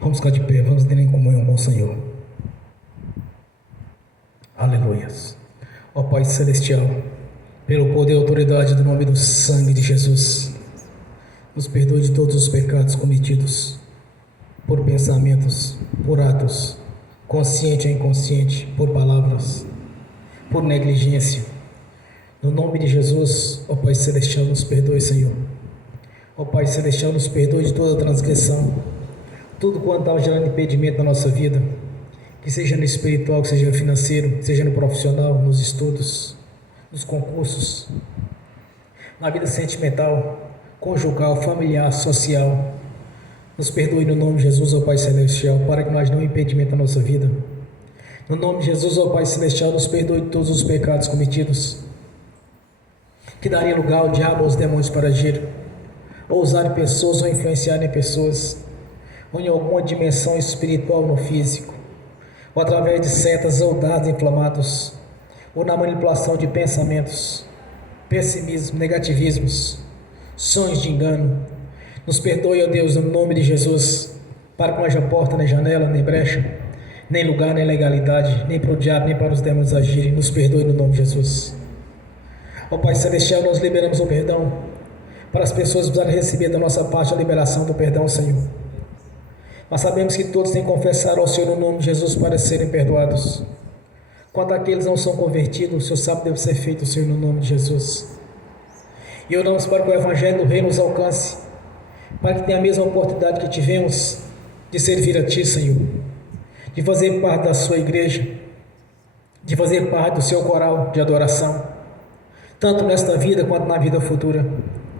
Vamos ficar de pé, vamos ter em comunhão com o Senhor. Aleluias. Ó Pai Celestial, pelo poder e autoridade do nome do sangue de Jesus, nos perdoe de todos os pecados cometidos por pensamentos, por atos, consciente ou inconsciente, por palavras, por negligência. No nome de Jesus, ó Pai Celestial, nos perdoe, Senhor. Ó Pai Celestial, nos perdoe de toda transgressão, tudo quanto estava gerando impedimento na nossa vida, que seja no espiritual, que seja no financeiro, que seja no profissional, nos estudos, nos concursos, na vida sentimental, conjugal, familiar, social. Nos perdoe no nome de Jesus, ó Pai Celestial, para que mais não impedimento na nossa vida. No nome de Jesus, ó Pai Celestial, nos perdoe de todos os pecados cometidos, que daria lugar ao diabo, aos demônios para agir, ou usarem pessoas, ou influenciarem pessoas, ou em alguma dimensão espiritual no físico, ou através de setas ou dados inflamados, ou na manipulação de pensamentos, pessimismo, negativismos, sonhos de engano. Nos perdoe, ó Deus, no nome de Jesus, para que não haja porta, nem janela, nem brecha, nem lugar, nem legalidade, nem para o diabo, nem para os demônios agirem. Nos perdoe no nome de Jesus. Ó Pai Celestial, nós liberamos o perdão para as pessoas precisarem receber da nossa parte a liberação do perdão, Senhor. Mas sabemos que todos têm que confessar ao Senhor no nome de Jesus para serem perdoados. Quanto àqueles que não são convertidos, o Senhor sabe que deve ser feito, Senhor, no nome de Jesus. E oramos para que o Evangelho do Reino nos alcance, para que tenha a mesma oportunidade que tivemos de servir a Ti, Senhor, de fazer parte da Sua igreja, de fazer parte do Seu coral de adoração, tanto nesta vida quanto na vida futura,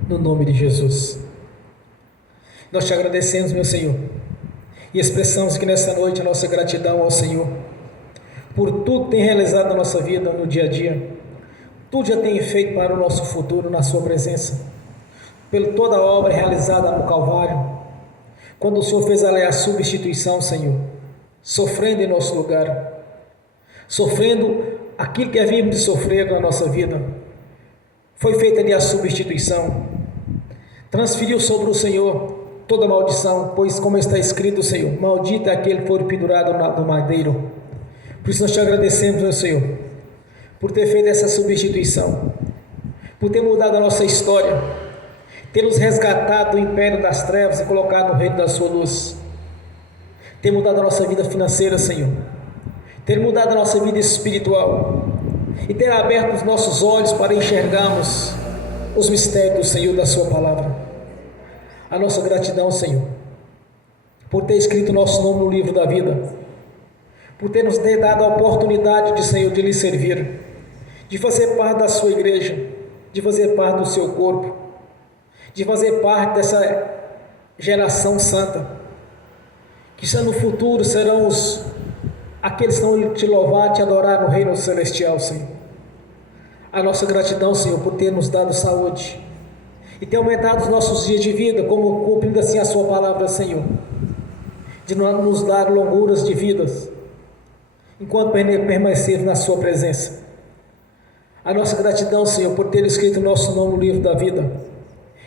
no nome de Jesus. Nós Te agradecemos, meu Senhor, e expressamos que nessa noite a nossa gratidão ao Senhor, por tudo que tem realizado na nossa vida, no dia a dia, tudo já tem feito para o nosso futuro na Sua presença, por toda a obra realizada no Calvário, quando o Senhor fez ali a substituição, Senhor, sofrendo em nosso lugar, sofrendo aquilo que havíamos de sofrer na nossa vida, foi feita ali a substituição, transferiu sobre o Senhor toda maldição, pois como está escrito, Senhor, maldito é aquele que for pendurado no madeiro. Por isso nós Te agradecemos, meu Senhor, por ter feito essa substituição, por ter mudado a nossa história, ter nos resgatado do império das trevas e colocado no reino da Sua luz, ter mudado a nossa vida financeira, Senhor, ter mudado a nossa vida espiritual e ter aberto os nossos olhos para enxergarmos os mistérios do Senhor, da Sua palavra. A nossa gratidão, Senhor, por ter escrito o nosso nome no livro da vida, por ter nos dado a oportunidade de, Senhor, de lhe servir, de fazer parte da Sua igreja, de fazer parte do Seu corpo, de fazer parte dessa geração santa, que no futuro serão aqueles que vão Te louvar, Te adorar no reino celestial, Senhor. A nossa gratidão, Senhor, por ter nos dado saúde e ter aumentado os nossos dias de vida, como cumprindo assim a Sua palavra, Senhor, de nos dar longuras de vidas, enquanto permanecermos na Sua presença. A nossa gratidão, Senhor, por ter escrito o nosso nome no livro da vida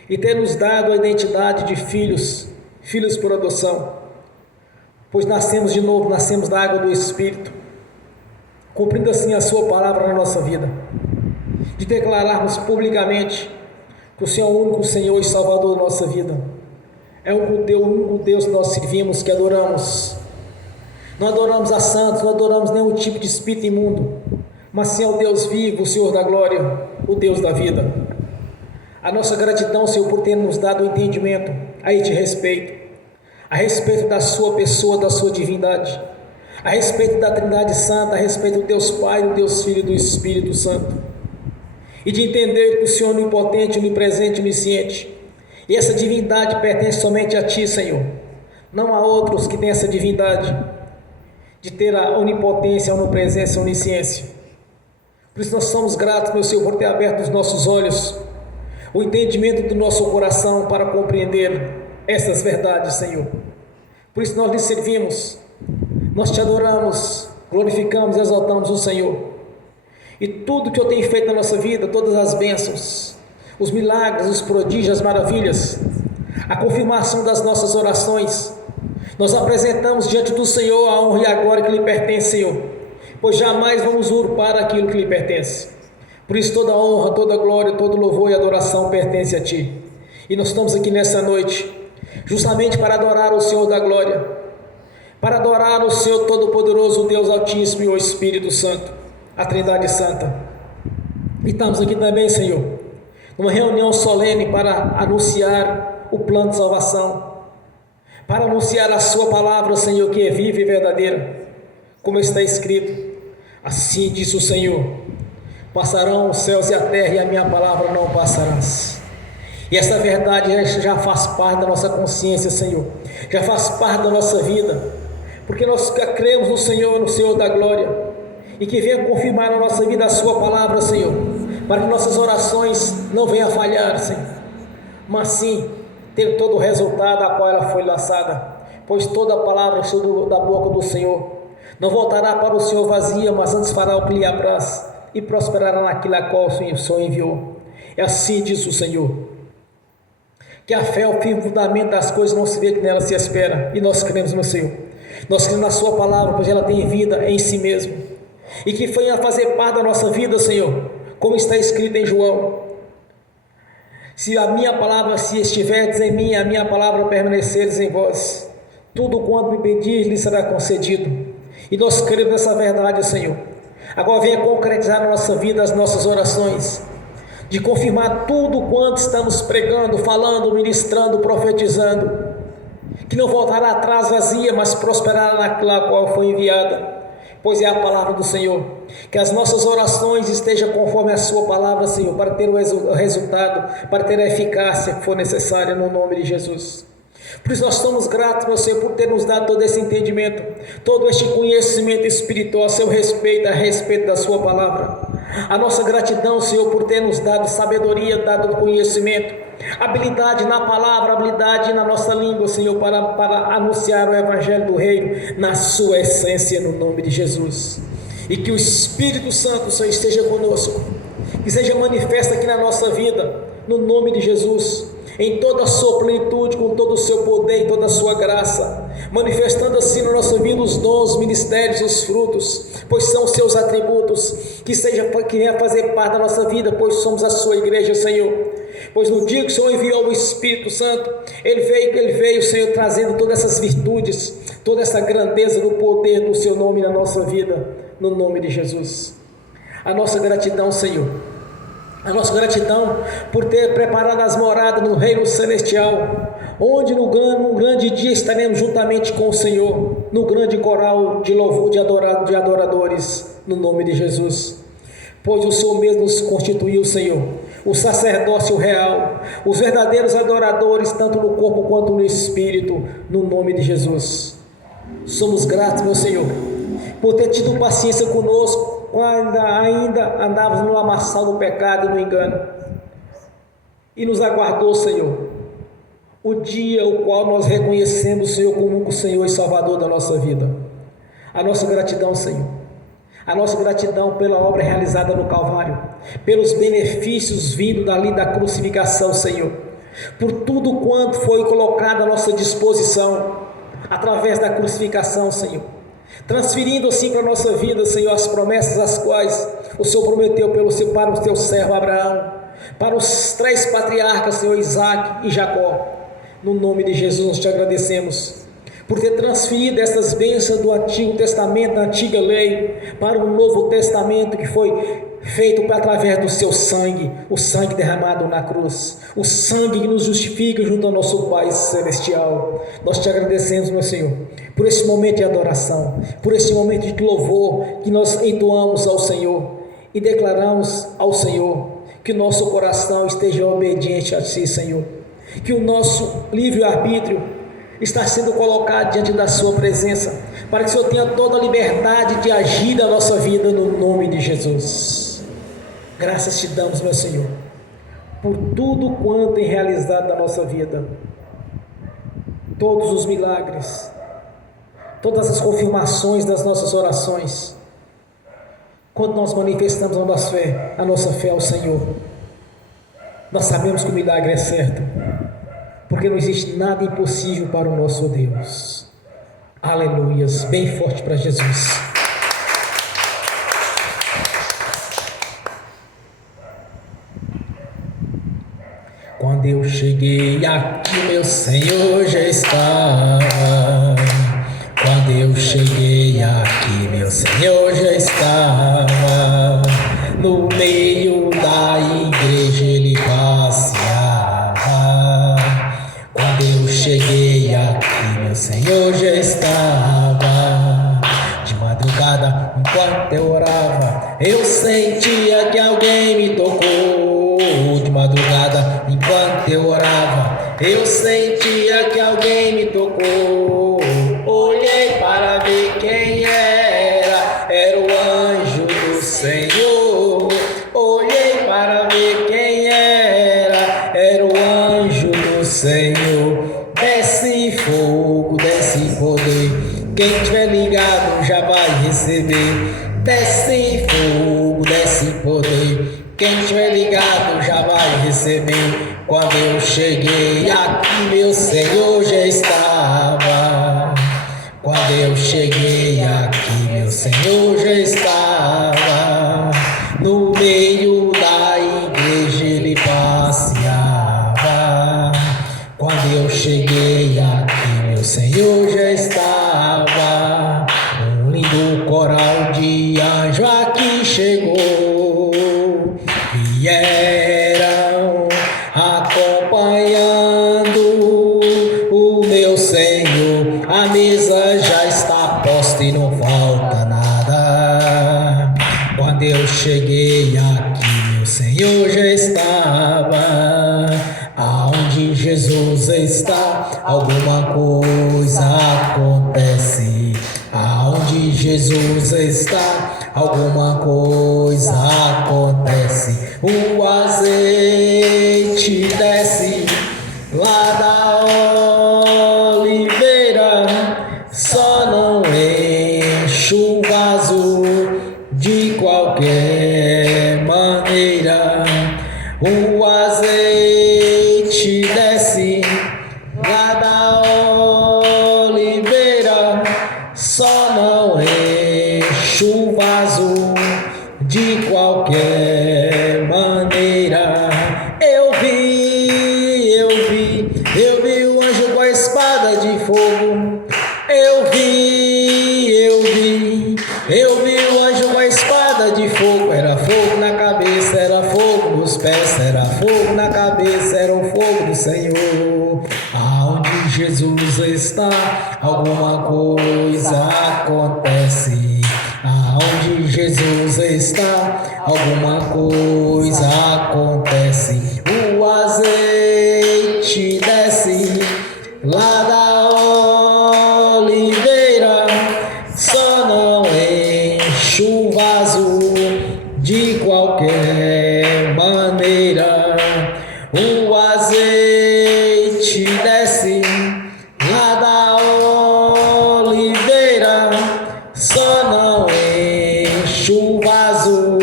e ter nos dado a identidade de filhos por adoção, pois nascemos de novo, nascemos da água do Espírito, cumprindo assim a Sua palavra na nossa vida, de declararmos publicamente que o Senhor é o único Senhor e Salvador da nossa vida, é o único Deus que nós servimos, que adoramos. Não adoramos a santos, não adoramos nenhum tipo de espírito imundo, mas sim ao Deus vivo, o Senhor da glória, o Deus da vida. A nossa gratidão, Senhor, por ter nos dado o entendimento a este respeito, a respeito da Sua pessoa, da Sua divindade, a respeito da Trindade Santa, a respeito do Deus Pai, do Deus Filho e do Espírito Santo, e de entender que o Senhor é onipotente, onipresente, onisciente, e essa divindade pertence somente a Ti, Senhor, não há outros que têm essa divindade, de ter a onipotência, a onipresença, a onisciência. Por isso nós somos gratos, meu Senhor, por ter aberto os nossos olhos, o entendimento do nosso coração para compreender essas verdades, Senhor. Por isso nós lhe servimos, nós Te adoramos, glorificamos e exaltamos o Senhor. E tudo que eu tenho feito na nossa vida, todas as bênçãos, os milagres, os prodígios, as maravilhas, a confirmação das nossas orações, Nós apresentamos diante do Senhor a honra e a glória que lhe pertence, Senhor, pois jamais vamos usurpar aquilo que lhe pertence. Por isso toda honra, toda glória, todo louvor e adoração pertence a Ti. E nós estamos aqui nessa noite, justamente para adorar o Senhor da glória, para adorar o Senhor Todo-Poderoso, o Deus Altíssimo e o Espírito Santo, a Trindade Santa. E estamos aqui também, Senhor, numa reunião solene para anunciar o plano de salvação, para anunciar a Sua palavra, Senhor, que é viva e verdadeira, como está escrito: assim diz o Senhor, passarão os céus e a terra, e a minha palavra não passarás. E essa verdade já faz parte da nossa consciência, Senhor, já faz parte da nossa vida, porque nós cremos no Senhor, no Senhor da glória, e que venha confirmar na nossa vida a Sua palavra, Senhor, para que nossas orações não venham a falhar, Senhor, mas sim ter todo o resultado a qual ela foi lançada, pois toda a palavra da boca do Senhor não voltará para o Senhor vazia, mas antes fará o que lhe apraz e prosperará naquilo a qual o Senhor enviou. É assim diz o Senhor, que a fé é o firme fundamento das coisas, não se vê, que nela se espera, e nós cremos no Senhor, nós cremos na Sua palavra, pois ela tem vida em si mesmo, e que venha a fazer parte da nossa vida, Senhor, como está escrito em João: se a minha palavra, se estiverdes em mim, a minha palavra permaneceres em vós, tudo quanto me pedir lhe será concedido. E nós cremos nessa verdade, Senhor. Agora venha concretizar na nossa vida as nossas orações, de confirmar tudo quanto estamos pregando, falando, ministrando, profetizando, que não voltará atrás vazia, mas prosperará naquela qual foi enviada, pois é a palavra do Senhor. Que as nossas orações estejam conforme a Sua palavra, Senhor, para ter o resultado, para ter a eficácia que for necessária, no nome de Jesus. Por isso nós estamos gratos, meu Senhor, por ter nos dado todo esse entendimento, todo este conhecimento espiritual a seu respeito, a respeito da Sua palavra. A nossa gratidão, Senhor, por ter nos dado sabedoria, dado conhecimento, habilidade na palavra, habilidade na nossa língua, Senhor, para anunciar o Evangelho do Reino na sua essência, no nome de Jesus. E que o Espírito Santo, Senhor, esteja conosco, que seja manifesto aqui na nossa vida, no nome de Jesus, em toda a sua plenitude, com todo o seu poder e toda a sua graça, manifestando assim na nossa vida os dons, os ministérios, os frutos, pois são os seus atributos, que venha fazer parte da nossa vida, pois somos a sua igreja, Senhor. Pois no dia que o Senhor enviou o Espírito Santo, Ele veio, Senhor, trazendo todas essas virtudes, toda essa grandeza do poder do Seu nome na nossa vida, no nome de Jesus. A nossa gratidão, Senhor, a nossa gratidão por ter preparado as moradas no reino celestial, onde no grande dia estaremos juntamente com o Senhor, no grande coral de louvor de adoradores, no nome de Jesus. Pois o Senhor mesmo nos constituiu, Senhor, o sacerdócio real, os verdadeiros adoradores, tanto no corpo quanto no espírito, no nome de Jesus. Somos gratos, meu Senhor, por ter tido paciência conosco, quando ainda andávamos no lamaçal do pecado e no engano, e nos aguardou, Senhor, o dia o qual nós reconhecemos o Senhor como o Senhor e Salvador da nossa vida. A nossa gratidão, Senhor, a nossa gratidão pela obra realizada no Calvário, pelos benefícios vindos dali da crucificação, Senhor, por tudo quanto foi colocado à nossa disposição através da crucificação, Senhor, transferindo assim para a nossa vida, Senhor, as promessas as quais o Senhor prometeu para o teu servo Abraão, para os 3 patriarcas, Senhor, Isaac e Jacó. No nome de Jesus nós te agradecemos por ter transferido essas bênçãos do Antigo Testamento, da antiga lei, para o Novo Testamento que foi feito através do seu sangue, o sangue derramado na cruz, o sangue que nos justifica junto ao nosso Pai Celestial. Nós te agradecemos, meu Senhor, por esse momento de adoração, por esse momento de louvor que nós entoamos ao Senhor e declaramos ao Senhor que o nosso coração esteja obediente a Ti, Senhor, que o nosso livre-arbítrio está sendo colocado diante da Sua presença, para que o Senhor tenha toda a liberdade de agir na nossa vida, no nome de Jesus. Graças te damos, meu Senhor, por tudo quanto tem realizado na nossa vida, todos os milagres, todas as confirmações das nossas orações, quando nós manifestamos a nossa fé ao Senhor, nós sabemos que o milagre é certo, porque não existe nada impossível para o nosso Deus. Aleluias, bem forte para Jesus. Quando eu cheguei aqui, meu Senhor já estava. Quando eu cheguei aqui, meu Senhor já estava. No meio da igreja ele passeava. Quando eu cheguei aqui, meu Senhor já estava. De madrugada, enquanto eu orava, eu sentia que alguém me tocou. De madrugada, enquanto eu orava, eu sentia que alguém me tocou. Olhei para ver quem era o anjo do Senhor. Olhei para ver quem era o anjo do Senhor. Desce fogo, desce poder, quem tiver ligado já vai receber. Desce fogo, desce poder, quem tiver ligado já vai receber. Quando eu cheguei aqui, meu Senhor já estava. Quando eu cheguei aqui, meu Senhor já estava. No meio da igreja ele passeava. Quando eu cheguei aqui, meu Senhor já estava. Um lindo coral de anjo aqui chegou. Vieram acompanhando o meu Senhor. A mesa já está posta e não falta nada. Quando eu cheguei aqui, meu Senhor já estava. Aonde Jesus está, alguma coisa acontece. Aonde Jesus está, alguma coisa acontece. O azeite desce lá da oliveira, só não enche o vaso de qualquer maneira. O azeite desce lá da oliveira, só não enche o vaso de qualquer maneira. Eu vi o anjo com a espada de fogo. Eu vi o anjo com a espada de fogo. Era fogo na cabeça, era fogo nos pés, era fogo na cabeça, era o fogo do Senhor. Aonde Jesus está, alguma coisa acontece. Aonde Jesus está, alguma coisa acontece. O azeite desce lá da oliveira, só não enche o vaso de qualquer maneira. O azeite desce lá da oliveira, só não enche o vaso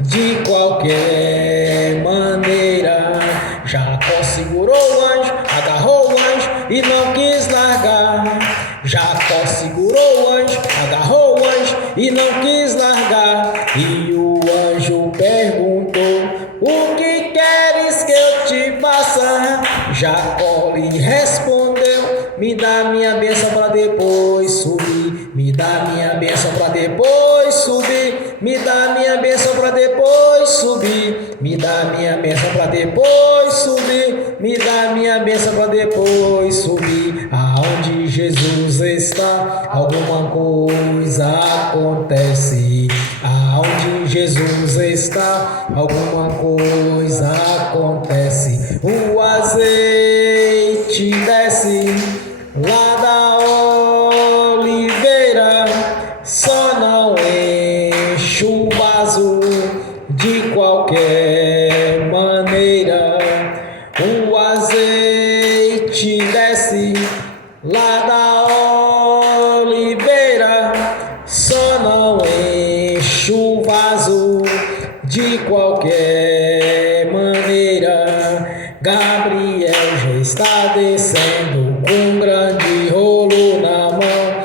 de qualquer maneira. Jacó segurou o anjo, agarrou o anjo e não quis largar. Jacó segurou o anjo, agarrou o anjo e não quis largar. E o anjo perguntou: o que queres que eu te faça? Jacó lhe respondeu: me dá minha bênção para depois subir. Me dá minha bênção para depois subir. Me dá minha bênção para depois subir. Me dá minha bênção para depois subir. Me dá minha bênção para depois subir. Aonde Jesus está, alguma coisa acontece. Aonde Jesus está, alguma coisa acontece. O azeite desce lá da oliveira, só não enche o vaso de qualquer maneira. O azeite desce lá da oliveira, só não enche o vaso de qualquer maneira. Gabriel já está descendo com um grande rolo na mão.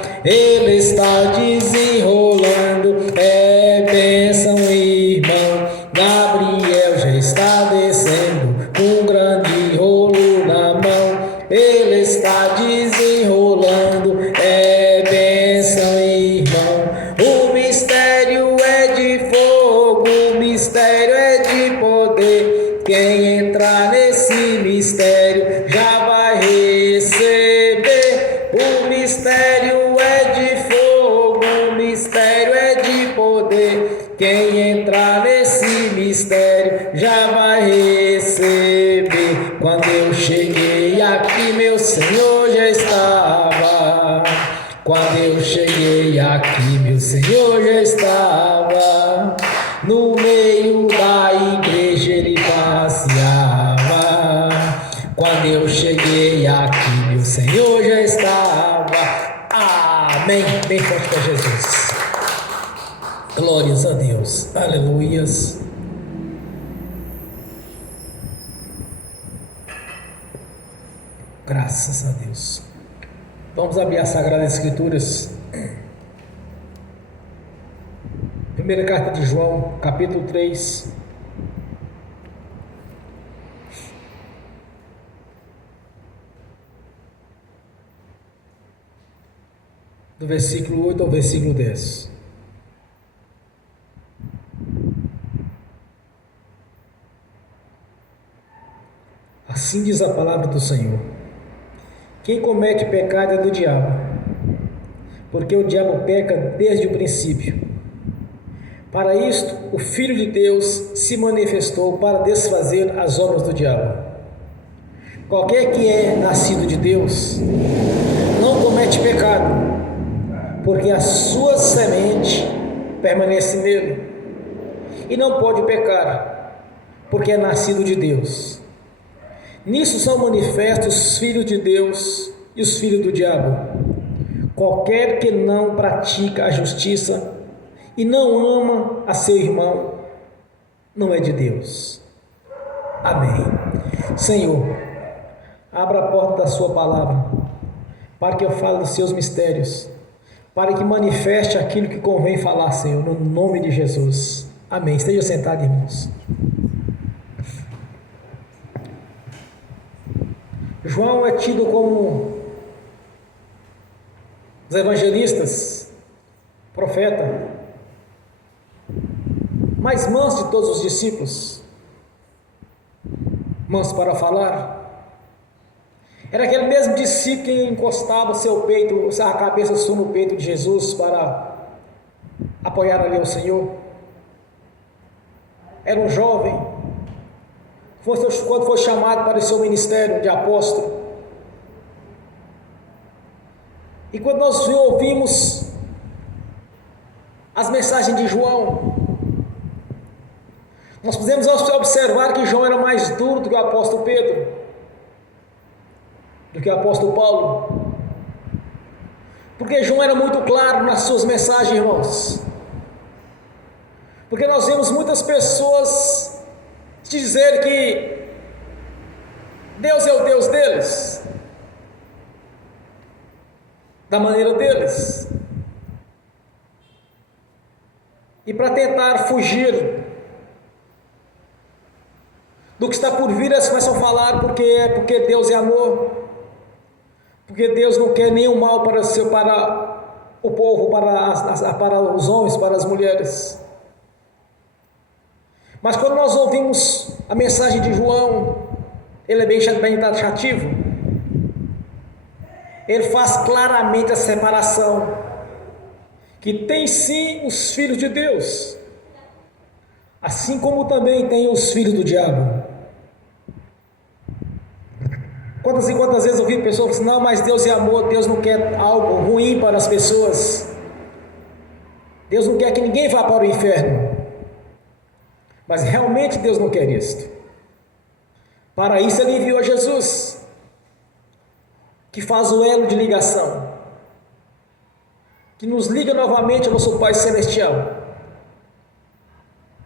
O mistério é de fogo, o mistério é de poder. Quem entrar nesse mistério já vai receber. Quando eu cheguei aqui, meu Senhor já estava. Quando eu cheguei aqui, meu Senhor já estava. No meio da igreja ele passeava. Quando eu cheguei aqui, meu Senhor já estava. Amém. Bem forte para Jesus. Glórias a Deus. Aleluias. Graças a Deus. Vamos abrir as Sagradas Escrituras. Primeira carta de João, capítulo 3. Do versículo 8 ao versículo 10. Assim diz a palavra do Senhor: quem comete pecado é do diabo, porque o diabo peca desde o princípio. Para isto, o Filho de Deus se manifestou para desfazer as obras do diabo. Qualquer que é nascido de Deus não comete pecado, porque a sua semente permanece nele, e não pode pecar, porque é nascido de Deus. Nisso são manifestos os filhos de Deus e os filhos do diabo. Qualquer que não pratica a justiça e não ama a seu irmão, não é de Deus. Amém. Senhor, abra a porta da sua palavra, para que eu fale dos seus mistérios, para que manifeste aquilo que convém falar, Senhor, no nome de Jesus. Amém. Esteja sentado, irmãos. João é tido como os evangelistas, profeta, mais manso de todos os discípulos, manso para falar. Era aquele mesmo discípulo que encostava seu peito, a cabeça sua no peito de Jesus para apoiar ali ao Senhor. Era um jovem, quando foi chamado para o seu ministério de apóstolo. E quando nós ouvimos as mensagens de João, nós podemos observar que João era mais duro do que o apóstolo Pedro, do que o apóstolo Paulo, porque João era muito claro nas suas mensagens, irmãos. Porque nós vemos muitas pessoas dizer que Deus é o Deus deles, da maneira deles, e para tentar fugir do que está por vir, eles começam a falar porque Deus é amor, porque Deus não quer nenhum mal para o povo, para os homens, para as mulheres. Mas quando nós ouvimos a mensagem de João, ele é bem taxativo. Ele faz claramente a separação, que tem sim os filhos de Deus, assim como também tem os filhos do diabo. Quantas e quantas vezes eu vi pessoas dizendo, não, mas Deus é amor, Deus não quer algo ruim para as pessoas, Deus não quer que ninguém vá para o inferno. Mas realmente Deus não quer isto. Para isso ele enviou Jesus, que faz o elo de ligação, que nos liga novamente ao nosso Pai Celestial.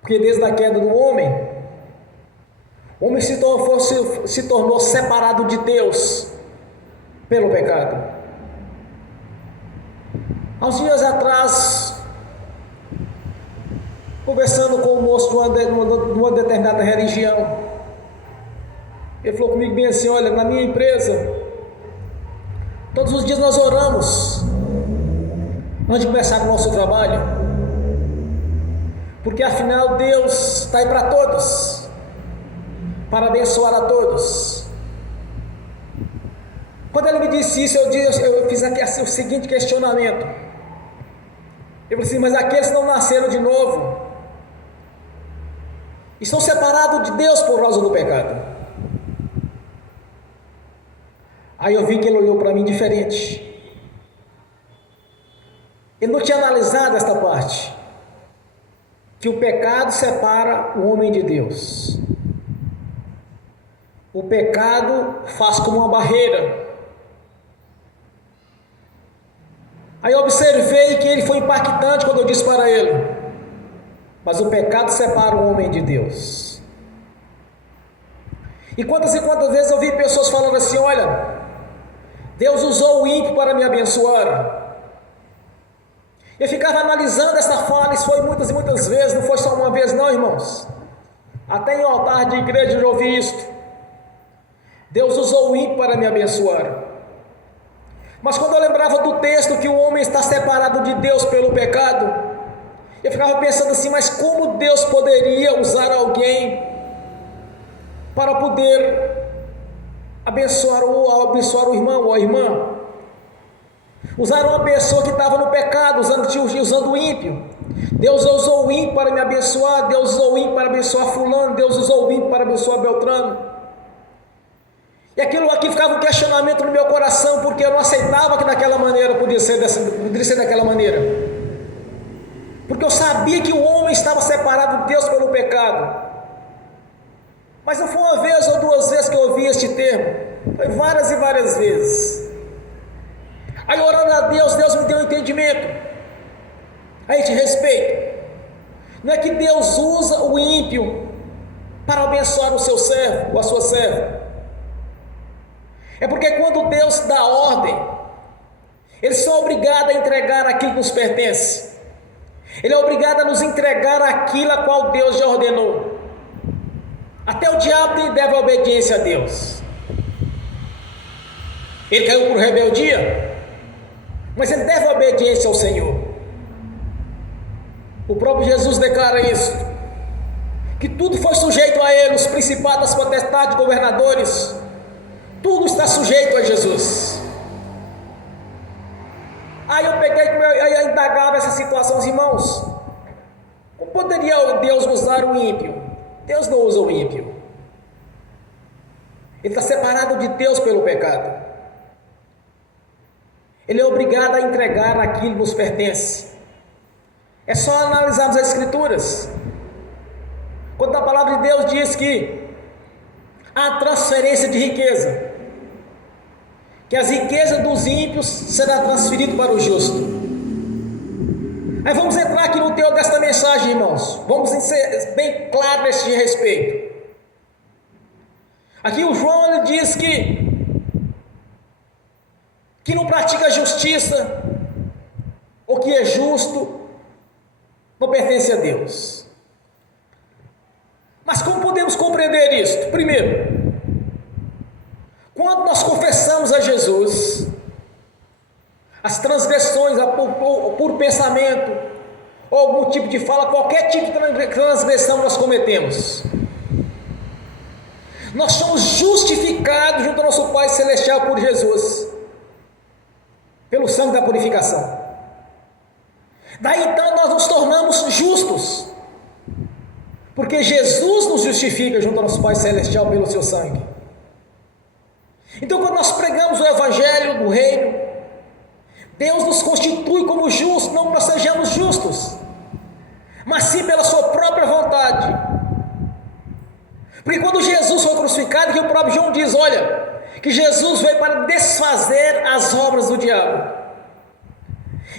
Porque desde a queda do homem, o homem se tornou separado de Deus pelo pecado. Há uns dias atrás, conversando com um moço de uma determinada religião, ele falou comigo bem assim, olha, na minha empresa, todos os dias nós oramos, antes de começar o nosso trabalho, porque afinal Deus está aí para todos, para abençoar a todos. Quando ele me disse isso, eu fiz aqui assim, o seguinte questionamento. Eu falei assim, mas aqueles que não nasceram de novo, estão separados de Deus por causa do pecado. Aí eu vi que ele olhou para mim diferente. Ele não tinha analisado esta parte, que o pecado separa o homem de Deus. O pecado faz como uma barreira. Aí eu observei que ele foi impactante quando eu disse para ele, mas o pecado separa o homem de Deus. E quantas vezes eu vi pessoas falando assim, olha, Deus usou o ímpio para me abençoar. Eu ficava analisando essa fala, isso foi muitas e muitas vezes, não foi só uma vez não, irmãos. Até em altar de igreja eu ouvi isto. Deus usou o ímpio para me abençoar. Mas quando eu lembrava do texto que o homem está separado de Deus pelo pecado, eu ficava pensando assim, mas como Deus poderia usar alguém para poder abençoar o irmão ou a irmã? Usar uma pessoa que estava no pecado, usando o ímpio. Deus usou o ímpio para me abençoar, Deus usou o ímpio para abençoar fulano, Deus usou o ímpio para abençoar Beltrano. E aquilo aqui ficava um questionamento no meu coração, porque eu não aceitava que daquela maneira poderia ser daquela maneira. Porque eu sabia que o homem estava separado de Deus pelo pecado. Mas não foi uma vez ou duas vezes que eu ouvi este termo, foi várias e várias vezes. Aí orando a Deus, Deus me deu um entendimento a este respeito. Não é que Deus usa o ímpio para abençoar o seu servo ou a sua serva. É porque quando Deus dá ordem, eles são obrigados a entregar aquilo que nos pertence. Ele é obrigado a nos entregar aquilo a qual Deus já ordenou. Até o diabo deve obediência a Deus. Ele caiu por rebeldia, mas ele deve obediência ao Senhor. O próprio Jesus declara isso, que tudo foi sujeito a ele, os principados, as potestades, governadores, tudo está sujeito a Jesus. Aí eu indagava essa situação, os irmãos, como poderia Deus usar o ímpio? Deus não usa o ímpio. Ele está separado de Deus pelo pecado. Ele é obrigado a entregar aquilo que nos pertence. É só analisarmos as Escrituras. Quando a palavra de Deus diz que há transferência de riqueza, que as riquezas dos ímpios serão transferidas para o justo. Aí vamos entrar aqui no teor desta mensagem, irmãos. Vamos ser bem claro nesse respeito. Aqui o João ele diz que não pratica justiça, ou que é justo, não pertence a Deus. Mas como podemos compreender isto? Primeiro, quando nós confessamos a Jesus, as transgressões, por pensamento, ou algum tipo de fala, qualquer tipo de transgressão nós cometemos, nós somos justificados junto ao nosso Pai Celestial por Jesus, pelo sangue da purificação. Daí então nós nos tornamos justos, porque Jesus nos justifica junto ao nosso Pai Celestial pelo seu sangue. Então quando nós pregamos o Evangelho do Reino, Deus nos constitui como justos, não que nós sejamos justos, mas sim pela sua própria vontade. Porque quando Jesus foi crucificado, que o próprio João diz, olha, que Jesus veio para desfazer as obras do diabo.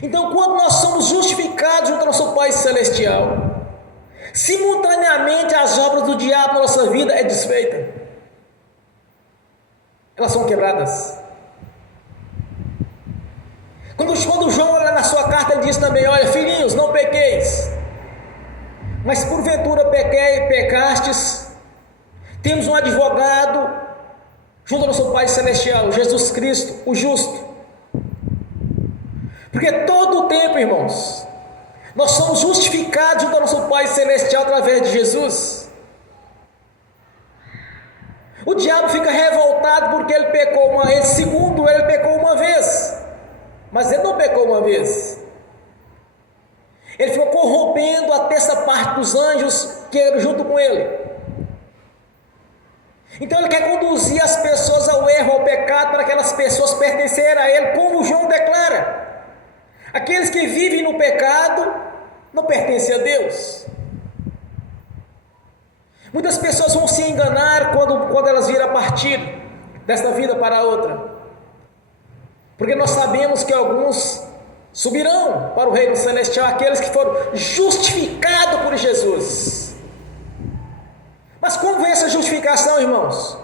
Então quando nós somos justificados junto ao nosso Pai Celestial, simultaneamente as obras do diabo na nossa vida é desfeita. Elas são quebradas. Quando João olha na sua carta, ele diz também, olha, filhinhos, não pequeis, mas porventura pecastes, temos um advogado junto ao nosso Pai Celestial, Jesus Cristo, o justo. Porque todo o tempo, irmãos, nós somos justificados junto ao nosso Pai Celestial através de Jesus. O diabo fica revoltado porque ele pecou uma vez. Segundo ele pecou uma vez, mas ele não pecou uma vez. Ele ficou corrompendo a terça parte dos anjos que eram junto com ele. Então ele quer conduzir as pessoas ao erro, ao pecado, para aquelas pessoas pertencerem a ele, como João declara. Aqueles que vivem no pecado não pertencem a Deus. Muitas pessoas vão se enganar quando elas virem a partir desta vida para a outra, porque nós sabemos que alguns subirão para o reino celestial, aqueles que foram justificados por Jesus. Mas como vem essa justificação, irmãos?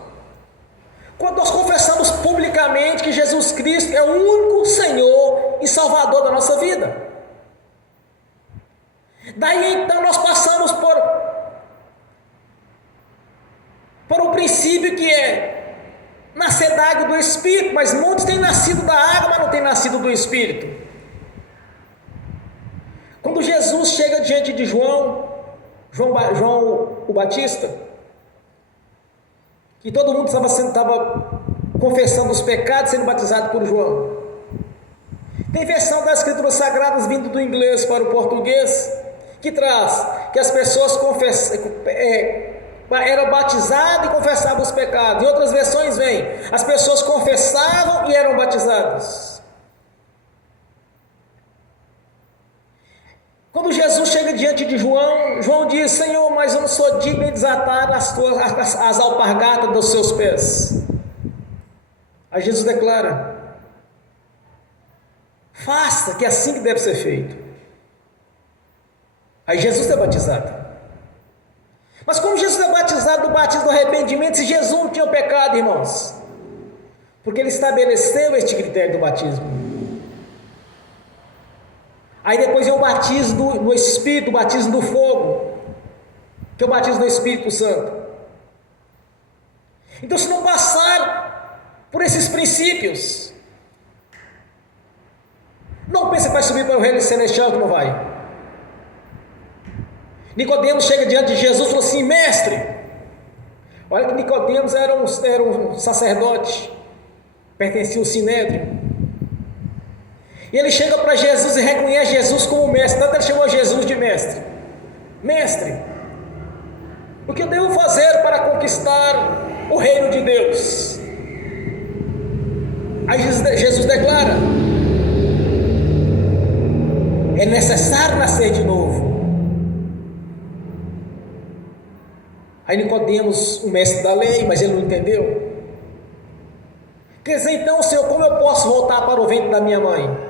Quando nós confessamos publicamente que Jesus Cristo é o único Senhor e Salvador da nossa vida. Daí então nós passamos por um princípio que é nascer da água do Espírito, mas muitos têm nascido da água, mas não têm nascido do Espírito. Quando Jesus chega diante de João o Batista, que todo mundo estava confessando os pecados, sendo batizado por João. Tem versão das Escrituras Sagradas vindo do inglês para o português, que traz que as pessoas eram batizadas e confessavam os pecados. Em outras versões vem, as pessoas confessavam e eram batizadas. Quando Jesus chega diante de João, João diz: Senhor, mas eu não sou digno de desatar as alpargatas dos seus pés. Aí Jesus declara: faça, que é assim que deve ser feito. Aí Jesus é batizado. Mas como Jesus é batizado do batismo do arrependimento, se Jesus não tinha pecado, irmãos? Porque ele estabeleceu este critério do batismo. Aí depois é o batismo do Espírito, o batismo do fogo, que é o batismo do Espírito Santo. Então, se não passar por esses princípios, não pense que vai subir para o reino celestial, que não vai. Nicodemos chega diante de Jesus e falou assim: mestre, olha que Nicodemos era um sacerdote, pertencia ao Sinédrio. E ele chega para Jesus e reconhece Jesus como mestre. Tanto ele chamou Jesus de mestre. Mestre, o que eu devo fazer para conquistar o reino de Deus? Aí Jesus declara: é necessário nascer de novo. Aí Nicodemos, o mestre da lei, mas ele não entendeu. Quer dizer, então, Senhor, como eu posso voltar para o ventre da minha mãe?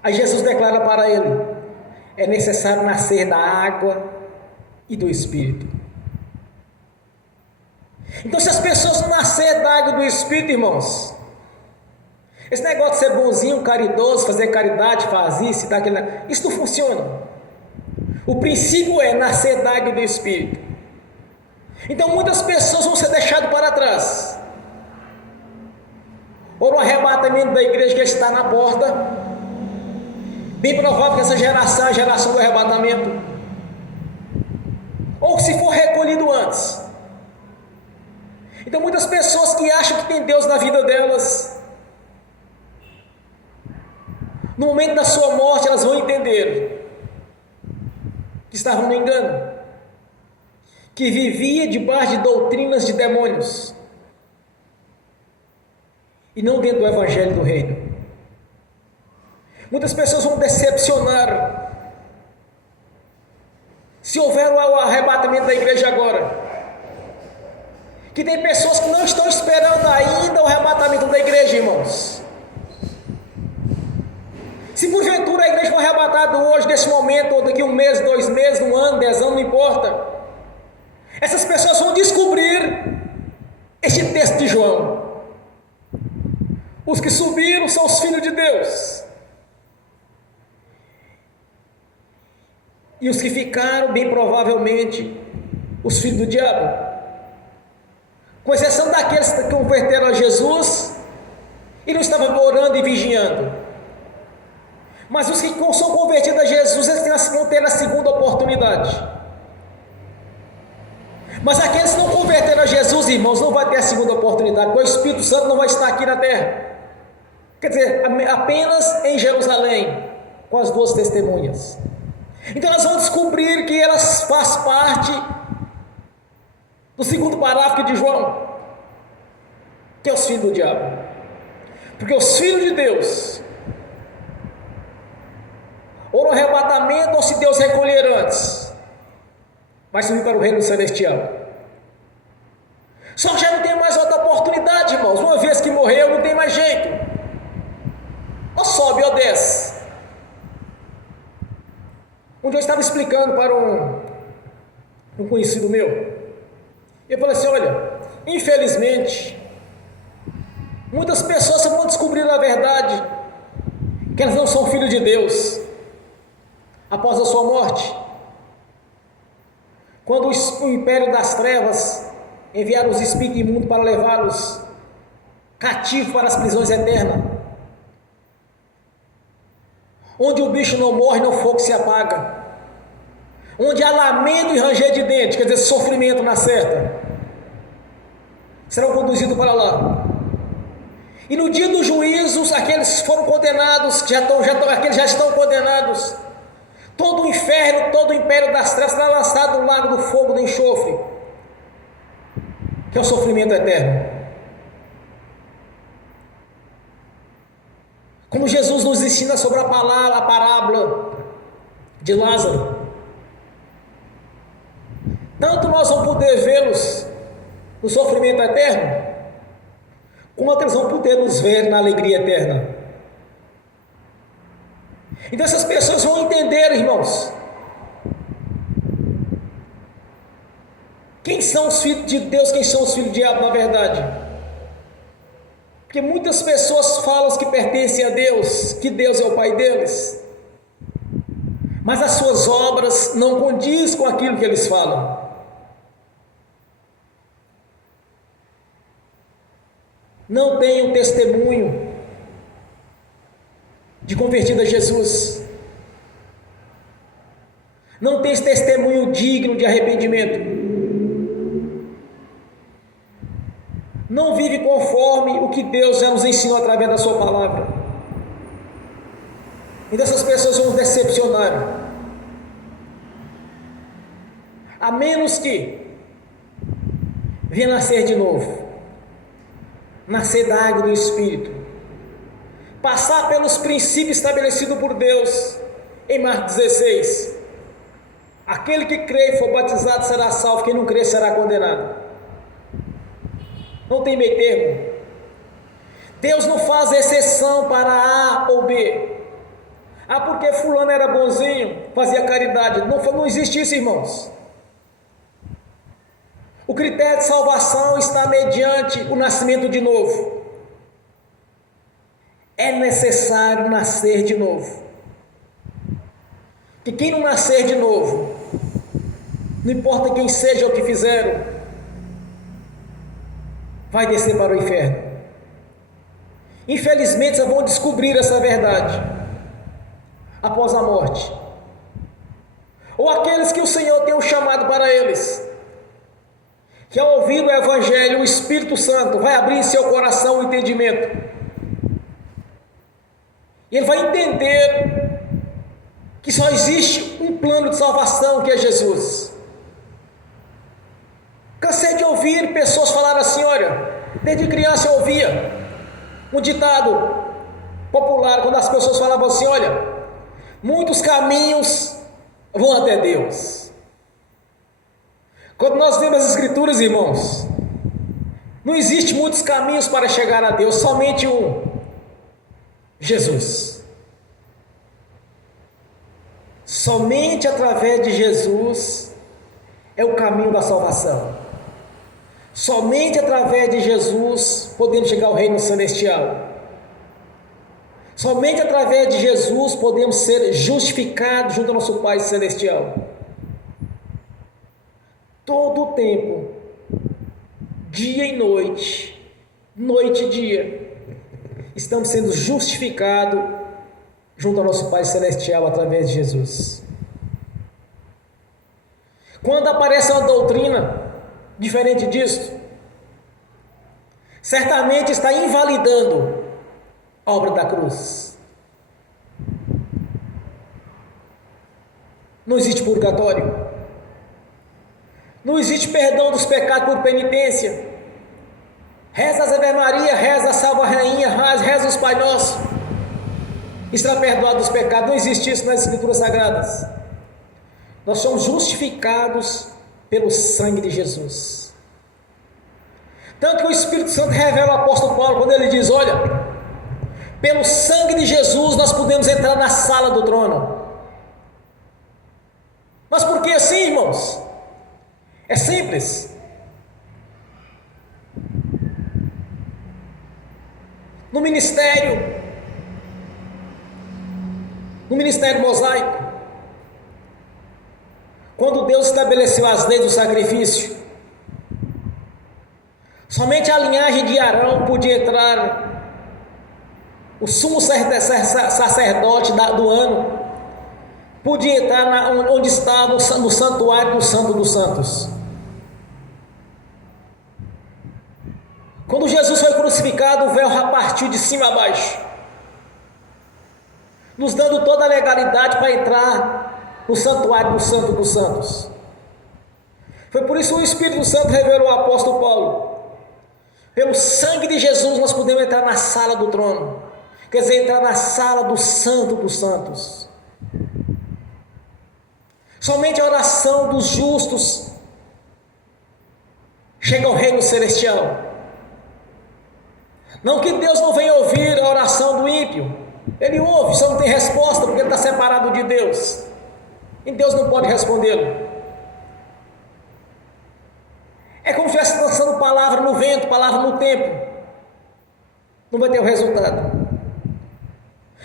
Aí Jesus declara para ele: é necessário nascer da água e do Espírito. Então, se as pessoas não nascerem da água e do Espírito, irmãos, esse negócio de ser bonzinho, caridoso, fazer caridade, faz isso, dá aquilo, isso não funciona. O princípio é nascer da água e do Espírito. Então, muitas pessoas vão ser deixadas para trás, ou no arrebatamento da igreja que está na porta. Bem provável que essa geração é a geração do arrebatamento, ou se for recolhido antes. Então muitas pessoas que acham que tem Deus na vida delas, no momento da sua morte elas vão entender que estavam no engano, que vivia debaixo de doutrinas de demônios, e não dentro do evangelho do reino. Muitas pessoas vão decepcionar se houver o arrebatamento da igreja agora. Que tem pessoas que não estão esperando ainda o arrebatamento da igreja, irmãos. Se porventura a igreja for arrebatada hoje, nesse momento, ou daqui 1 mês, 2 meses, 1 ano, 10 anos, não importa. Essas pessoas vão descobrir este texto de João: os que subiram são os filhos de Deus, e os que ficaram, bem provavelmente, os filhos do diabo, com exceção daqueles que converteram a Jesus e não estavam orando e vigiando. Mas os que são convertidos a Jesus, eles vão ter a segunda oportunidade. Mas aqueles que não converteram a Jesus, irmãos, não vai ter a segunda oportunidade, porque o Espírito Santo não vai estar aqui na terra. Quer dizer, apenas em Jerusalém, com as duas testemunhas. Então elas vão descobrir que elas fazem parte do segundo parágrafo de João, que é os filhos do diabo. Porque os filhos de Deus, ou no arrebatamento, ou se Deus recolher antes, vai subir para o reino celestial. Só que já não tem mais outra oportunidade, irmãos. Uma vez que morreu, não tem mais jeito. Ou sobe ou desce. Um dia eu estava explicando para um conhecido meu. Eu falei assim: olha, infelizmente, muitas pessoas vão descobrir a verdade, que elas não são filhos de Deus, após a sua morte. Quando o império das trevas enviaram os espíritos imundos para levá-los cativos para as prisões eternas, onde o bicho não morre, nem o fogo se apaga, onde há lamento e ranger de dente, quer dizer, sofrimento na certa, serão conduzidos para lá. E no dia do juízo, aqueles que foram condenados, aqueles já estão condenados, todo o inferno, todo o império das trevas será lançado no lago do fogo, do enxofre, que é o sofrimento eterno. Como Jesus nos ensina sobre a parábola de Lázaro, tanto nós vamos poder vê-los no sofrimento eterno, como eles vão poder nos ver na alegria eterna. Então essas pessoas vão entender, irmãos, quem são os filhos de Deus, quem são os filhos do diabo na verdade. Porque muitas pessoas falam que pertencem a Deus, que Deus é o Pai deles, mas as suas obras não condizem com aquilo que eles falam. Não tem um testemunho de convertido a Jesus, não tem esse testemunho digno de arrependimento, não vive conforme o que Deus já nos ensinou através da sua palavra. E dessas pessoas vão decepcionar, a menos que venha nascer de novo, nascer da água do Espírito, passar pelos princípios estabelecidos por Deus em Marcos 16, aquele que crê e for batizado será salvo, quem não crê será condenado. Não tem meio termo. Deus não faz exceção para A ou B. Ah, porque fulano era bonzinho, fazia caridade. Não existe isso, irmãos. O critério de salvação está mediante o nascimento de novo. É necessário nascer de novo. Que quem não nascer de novo, não importa quem seja ou o que fizeram, vai descer para o inferno. Infelizmente, só vão descobrir essa verdade após a morte, ou aqueles que o Senhor tem um chamado para eles, que ao ouvir o Evangelho, o Espírito Santo vai abrir em seu coração o entendimento, e ele vai entender que só existe um plano de salvação, que é Jesus. Cansei de ouvir pessoas falar assim, olha, desde criança eu ouvia um ditado popular, quando as pessoas falavam assim, olha, muitos caminhos vão até Deus. Quando nós lemos as Escrituras, irmãos, não existe muitos caminhos para chegar a Deus, somente um: Jesus. Somente através de Jesus é o caminho da salvação. Somente através de Jesus podemos chegar ao reino celestial. Somente através de Jesus podemos ser justificados junto ao nosso Pai celestial. Todo o tempo, dia e noite, noite e dia, estamos sendo justificados junto ao nosso Pai celestial através de Jesus. Quando aparece uma doutrina diferente disso, certamente está invalidando a obra da cruz. Não existe purgatório. Não existe perdão dos pecados por penitência. Reza as Ave Maria, reza a Salve Rainha, reza os Pai Nosso. Estará perdoado dos pecados. Não existe isso nas Escrituras Sagradas. Nós somos justificados pelo sangue de Jesus. Tanto que o Espírito Santo revela ao apóstolo Paulo, quando ele diz: olha, pelo sangue de Jesus nós podemos entrar na sala do trono. Mas por que assim, irmãos? É simples. No ministério mosaico, quando Deus estabeleceu as leis do sacrifício, somente a linhagem de Arão podia entrar, o sumo sacerdote do ano, podia entrar onde estava no santuário do Santo dos Santos. Quando Jesus foi crucificado, o véu partiu de cima a baixo, nos dando toda a legalidade para entrar no santuário do Santo dos Santos. Foi por isso que o Espírito Santo revelou ao apóstolo Paulo: pelo sangue de Jesus nós podemos entrar na sala do trono, quer dizer, entrar na sala do Santo dos Santos. Somente a oração dos justos chega ao reino celestial. Não que Deus não venha ouvir a oração do ímpio, Ele ouve, só não tem resposta porque ele está separado de Deus, e Deus não pode respondê-lo. É como se estivesse lançando palavra no vento, palavra no tempo, não vai ter o resultado.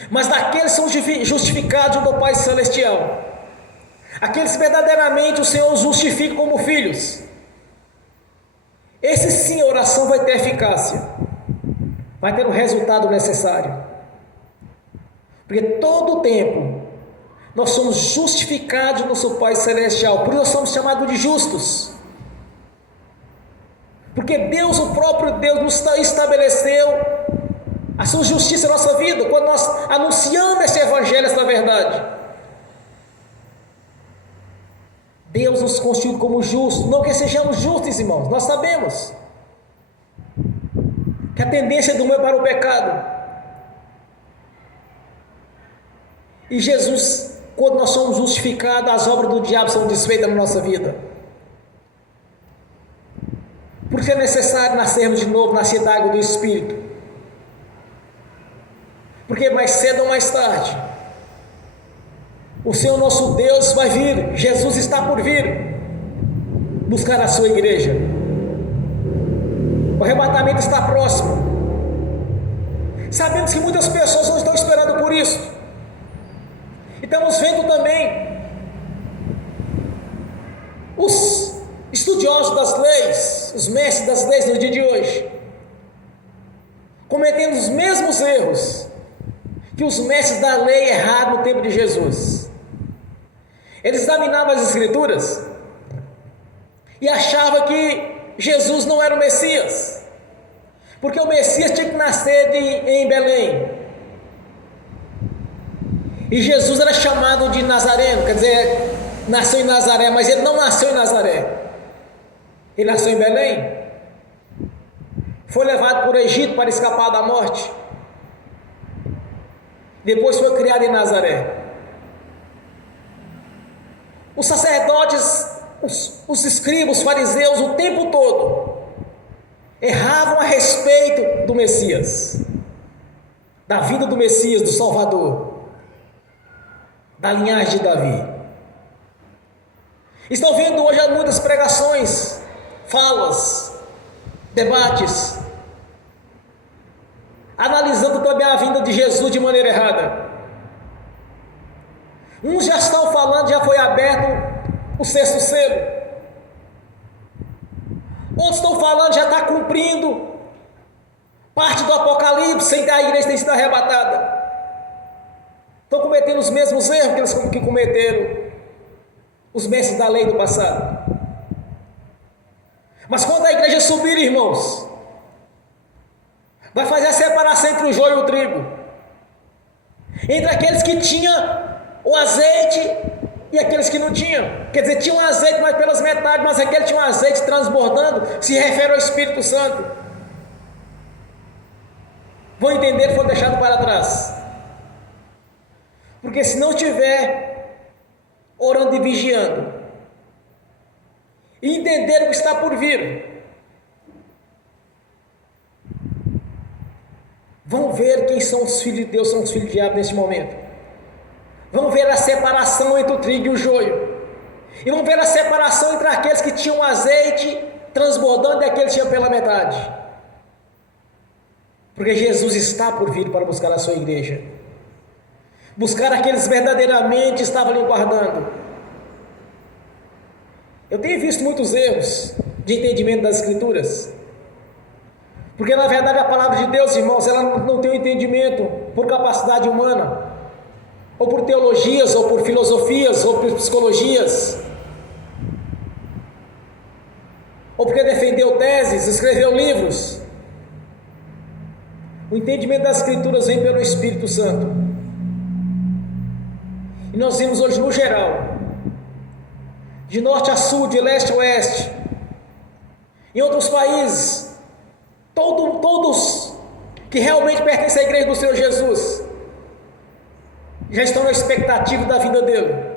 Mas daqueles são justificados do Pai Celestial, aqueles que verdadeiramente o Senhor justifica como filhos, esse sim a oração vai ter eficácia, vai ter o resultado necessário, porque todo o tempo nós somos justificados no nosso Pai Celestial, por isso nós somos chamados de justos, porque Deus, o próprio Deus, nos estabeleceu a sua justiça na nossa vida, quando nós anunciamos esse Evangelho, essa verdade. Deus nos constitui como justos, não que sejamos justos, irmãos, nós sabemos que a tendência do mundo é para o pecado, e Jesus, quando nós somos justificados, as obras do diabo são desfeitas na nossa vida. Por isso é necessário nascermos de novo, nascer da água do Espírito, porque mais cedo ou mais tarde o Senhor nosso Deus vai vir, Jesus está por vir buscar a sua igreja. O arrebatamento está próximo. Sabemos que muitas pessoas não estão esperando por isso, e estamos vendo também os estudiosos das leis, os mestres das leis no dia de hoje, cometendo os mesmos erros que os mestres da lei erraram no tempo de Jesus. Eles examinavam as Escrituras e achavam que Jesus não era o Messias, porque o Messias tinha que nascer em Belém, e Jesus era chamado de Nazareno, quer dizer, nasceu em Nazaré, mas ele não nasceu em Nazaré, ele nasceu em Belém, foi levado para o Egito para escapar da morte, depois foi criado em Nazaré. Os sacerdotes, os escribas, os fariseus, o tempo todo erravam a respeito do Messias, da vida do Messias, do Salvador, da linhagem de Davi. Estão vendo hoje muitas pregações, falas, debates, analisando também a vinda de Jesus de maneira errada. Uns já estão falando, já foi aberto o sexto selo, outros estão falando, já está cumprindo parte do Apocalipse, sem que a igreja tenha sido arrebatada. Estão cometendo os mesmos erros que cometeram os mestres da lei do passado. Mas quando a igreja subir, irmãos, vai fazer a separação entre o joio e o trigo, entre aqueles que tinham o azeite e aqueles que não tinham. Quer dizer, tinham azeite, mas pelas metades, mas aquele tinha um azeite transbordando, se refere ao Espírito Santo. Vão entender, foram deixados para trás. Porque se não estiver orando e vigiando, e entender o que está por vir, vão ver quem são os filhos de Deus, são os filhos do diabo neste momento. Vão ver a separação entre o trigo e o joio. E vão ver a separação entre aqueles que tinham azeite transbordando e aqueles que tinham pela metade. Porque Jesus está por vir para buscar a sua igreja. Buscar aqueles que verdadeiramente estavam ali guardando. Eu tenho visto muitos erros de entendimento das Escrituras. Porque na verdade a palavra de Deus, irmãos, ela não tem um entendimento por capacidade humana, ou por teologias, ou por filosofias, ou por psicologias, ou porque defendeu teses, escreveu livros. O entendimento das Escrituras vem pelo Espírito Santo. E nós vimos hoje no geral, de norte a sul, de leste a oeste, em outros países, todos que realmente pertencem à igreja do Senhor Jesus, já estão na expectativa da vida dele.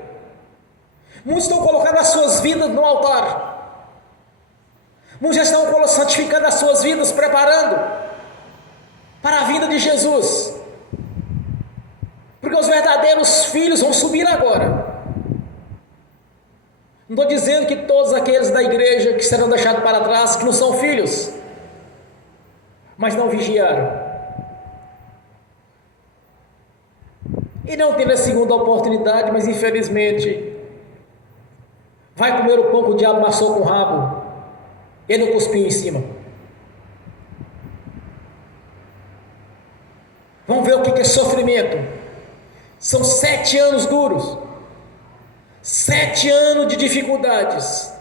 Muitos estão colocando as suas vidas no altar. Muitos já estão santificando as suas vidas, preparando para a vinda de Jesus. Porque os verdadeiros filhos vão subir agora. Não estou dizendo que todos aqueles da igreja que serão deixados para trás, que não são filhos, mas não vigiaram. E não teve a segunda oportunidade, mas infelizmente vai comer o pão que o diabo amassou com o rabo. Ele não cuspiu em cima. Vamos ver o que é sofrimento. São 7 anos duros, 7 anos de dificuldades,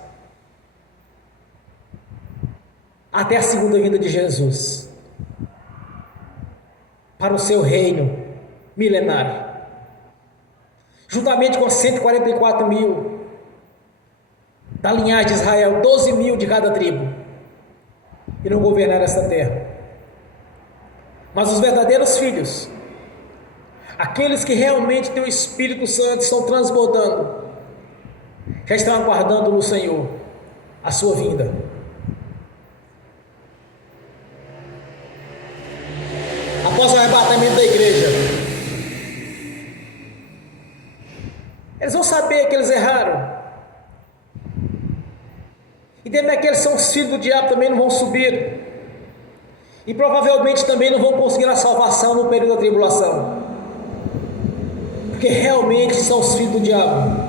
até a segunda vinda de Jesus, para o seu reino milenário, juntamente com 144 mil da linhagem de Israel, 12 mil de cada tribo, irão governar esta terra. Mas os verdadeiros filhos, aqueles que realmente têm o Espírito Santo, estão transbordando, já estão aguardando no Senhor a sua vinda. Após o arrebatamento da igreja, eles vão saber que eles erraram. E dentro daqueles que são os filhos do diabo também não vão subir. E provavelmente também não vão conseguir a salvação no período da tribulação. Porque realmente são os filhos do diabo.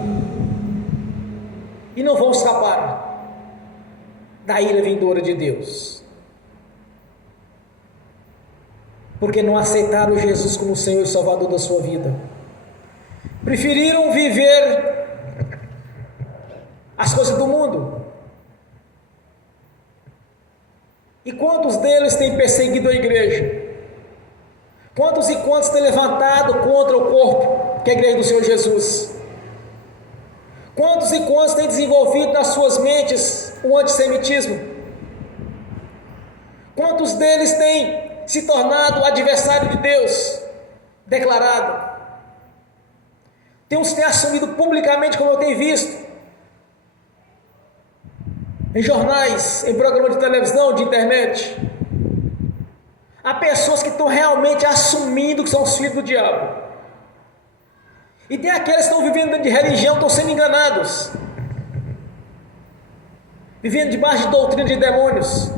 E não vão escapar da ira vindoura de Deus. Porque não aceitaram Jesus como Senhor e Salvador da sua vida. Preferiram viver as coisas do mundo. E quantos deles têm perseguido a igreja? Quantos e quantos têm levantado contra o corpo, que é a igreja do Senhor Jesus? Quantos e quantos têm desenvolvido nas suas mentes o antissemitismo? Quantos deles têm se tornado adversário de Deus, declarado? Tem uns que têm assumido publicamente, como eu tenho visto, em jornais, em programas de televisão, de internet. Há pessoas que estão realmente assumindo que são os filhos do diabo. E tem aqueles que estão vivendo dentro de religião, estão sendo enganados, vivendo debaixo de doutrina de demônios.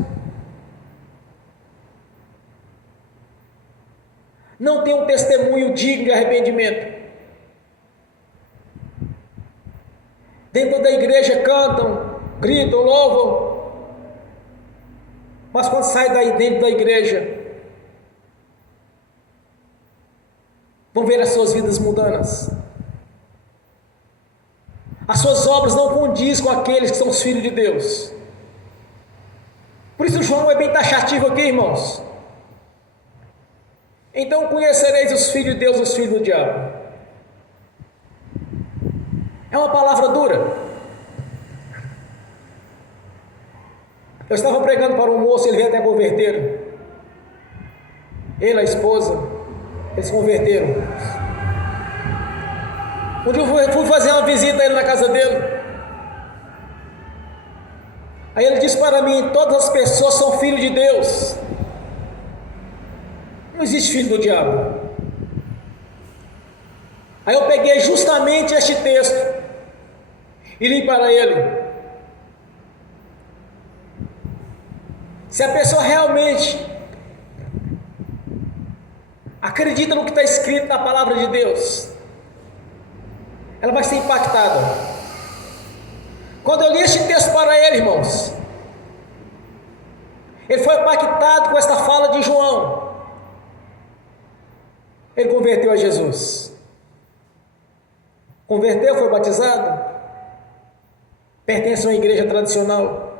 Não tem um testemunho digno de arrependimento. Dentro da igreja cantam, gritam, louvam, mas quando sai daí dentro da igreja, vão ver as suas vidas mundanas. As suas obras não condizem com aqueles que são os filhos de Deus. João é bem taxativo aqui, irmãos. Então conhecereis os filhos de Deus e os filhos do diabo. É uma palavra dura. Eu estava pregando para um moço, ele veio até converter. Ele, a esposa, eles se converteram. Um dia eu fui fazer uma visita a ele na casa dele. Aí ele disse para mim: todas as pessoas são filhos de Deus. Não existe filho do diabo. Aí eu peguei justamente este texto e li para ele. Se a pessoa realmente acredita no que está escrito na palavra de Deus, ela vai ser impactada. Quando eu li este texto para ele, irmãos, ele foi impactado com esta fala de João. Ele converteu a Jesus. Converteu, foi batizado, pertence a uma igreja tradicional,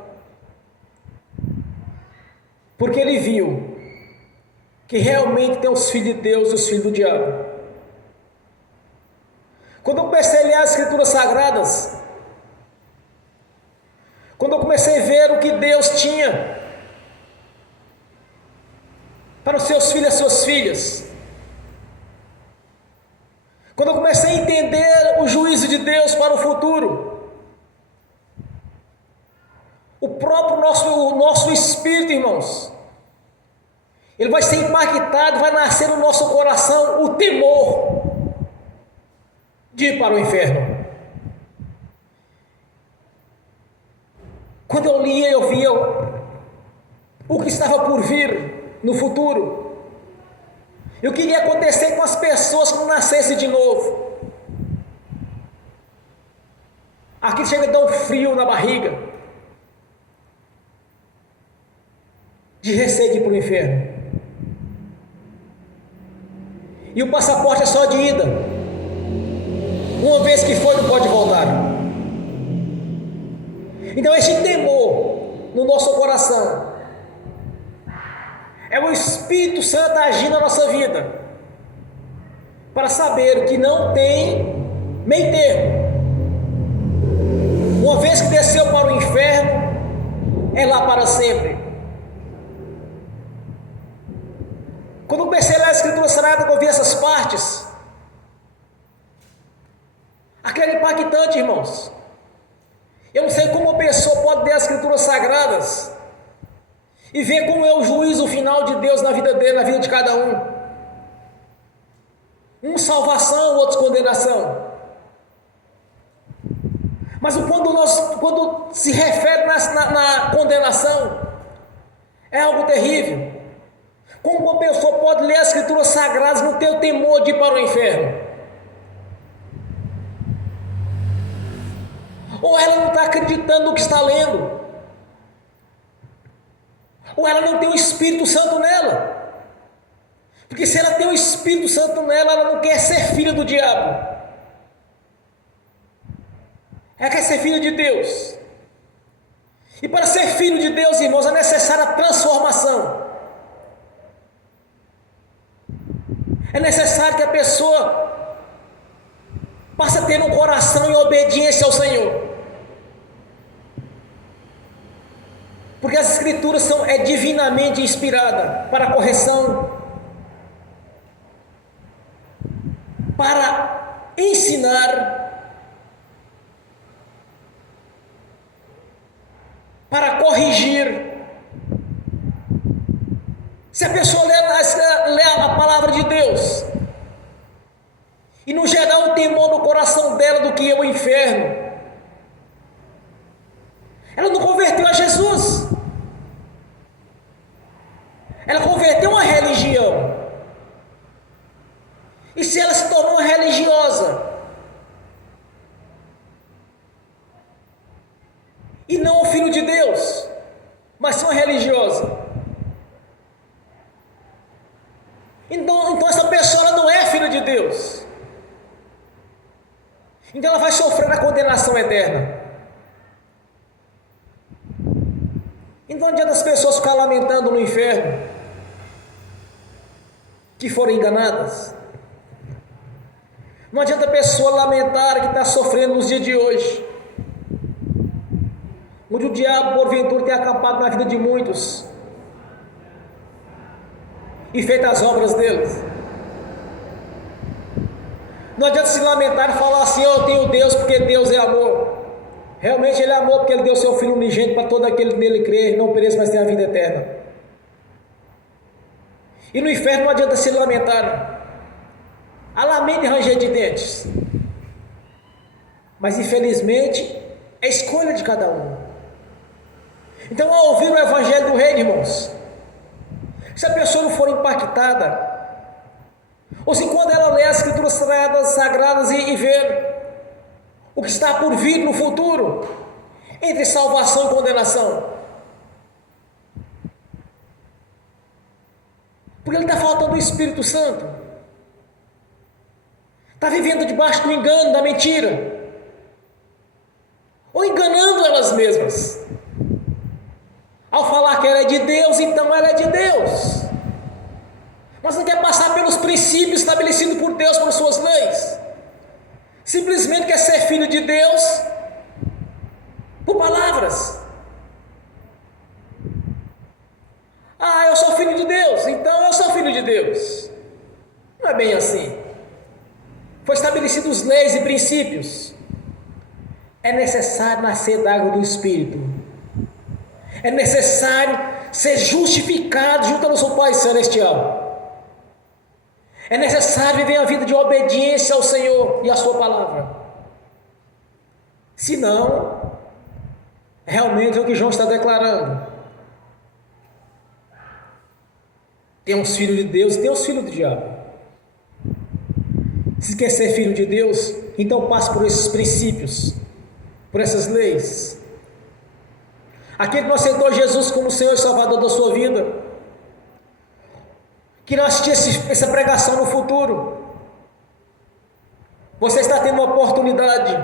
porque ele viu que realmente tem os filhos de Deus e os filhos do diabo. Quando eu comecei a ler as Escrituras Sagradas, quando eu comecei a ver o que Deus tinha para os seus filhos e as suas filhas, quando eu comecei a entender o juízo de Deus para o futuro, o próprio nosso espírito, irmãos, ele vai ser impactado, vai nascer no nosso coração o temor de ir para o inferno. Quando eu lia, eu via o que estava por vir no futuro. Eu queria acontecer com as pessoas que não nascessem de novo. Aqui chega a dar um frio na barriga de receio de ir para o inferno. E o passaporte é só de ida. Uma vez que foi, não pode voltar. Então este temor no nosso coração é o Espírito Santo agindo na nossa vida, para saber que não tem meio termo. Uma vez que desceu para o inferno, é lá para sempre. Quando eu comecei a ler a Escritura Sagrada, eu vi essas partes. Aquilo era impactante, irmãos. Eu não sei como uma pessoa pode ler as Escrituras Sagradas e ver como é o juízo final de Deus na vida dele, na vida de cada um. Um salvação, outro condenação. Mas quando se refere na condenação, é algo terrível. Como uma pessoa pode ler as Escrituras Sagradas e não ter o temor de ir para o inferno? Ou ela não está acreditando no que está lendo, ou ela não tem o Espírito Santo nela. Porque se ela tem o Espírito Santo nela, ela não quer ser filha do diabo, ela quer ser filha de Deus. E para ser filho de Deus, irmãos, é necessária a transformação. É necessário que a pessoa passe a ter um coração em obediência ao Senhor. Porque as Escrituras é divinamente inspirada para a correção, para ensinar, para corrigir. Se a pessoa lê a palavra de Deus e não gerar um temor no coração dela do que é o inferno, ela não converteu a Jesus, ela converteu uma religião. E se ela se tornou uma religiosa e não o filho de Deus, mas sim uma religiosa, então essa pessoa ela não é filha de Deus. Então ela vai sofrer a condenação eterna. Então não adianta as pessoas ficar lamentando no inferno que foram enganadas. Não adianta a pessoa lamentar que está sofrendo nos dias de hoje, onde o diabo porventura tem acampado na vida de muitos e feito as obras deles. Não adianta se lamentar e falar assim: eu tenho Deus porque Deus é amor. Realmente Ele é amor porque Ele deu seu Filho unigênito para todo aquele que nele crê, não pereça, mas tenha a vida eterna. E no inferno não adianta se lamentar, há lamento e ranger de dentes, mas infelizmente é escolha de cada um. Então, ao ouvir o Evangelho do Reino, irmãos, se a pessoa não for impactada, ou se quando ela lê as Escrituras Sagradas e ver o que está por vir no futuro, entre salvação e condenação, porque ele está faltando o Espírito Santo, está vivendo debaixo do engano, da mentira, ou enganando elas mesmas. Ao falar que ela é de Deus, então ela é de Deus, mas não quer passar pelos princípios estabelecidos por Deus, por suas leis. Simplesmente quer ser filho de Deus por palavras. Eu sou filho de Deus, então eu sou filho de Deus. Não é bem assim. Foi estabelecidos leis e princípios. É necessário nascer da água do Espírito. É necessário ser justificado junto ao nosso Pai Celestial. É necessário viver a vida de obediência ao Senhor e à sua palavra. Senão, realmente é o que João está declarando. Tem uns filhos de Deus e tem uns filhos do diabo. Se quer ser filho de Deus, então passe por esses princípios, por essas leis. Aquele que não aceitou Jesus como Senhor e Salvador da sua vida, que não assistir essa pregação no futuro, você está tendo uma oportunidade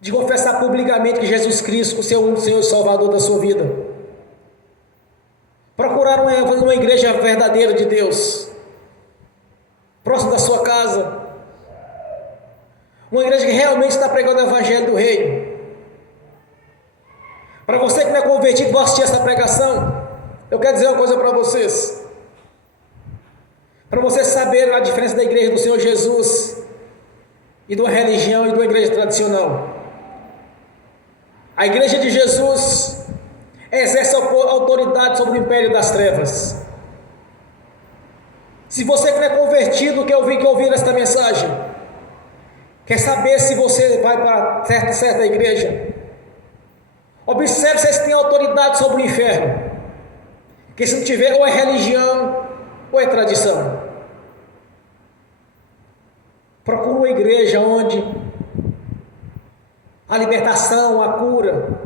de confessar publicamente que Jesus Cristo é o seu único Senhor e Salvador da sua vida. Procurar uma igreja verdadeira de Deus, próximo da sua casa, uma igreja que realmente está pregando o Evangelho do Reino. Para você que não é convertido, vai assistir essa pregação, eu quero dizer uma coisa para vocês. Para vocês saberem a diferença da igreja do Senhor Jesus e de uma religião e de uma igreja tradicional. A igreja de Jesus exerce autoridade sobre o império das trevas. Se você que não é convertido, que ouvir esta mensagem, quer saber se você vai para certa igreja, observe se você tem autoridade sobre o inferno, porque se não tiver, ou é religião ou é tradição. Procure uma igreja onde a libertação, a cura,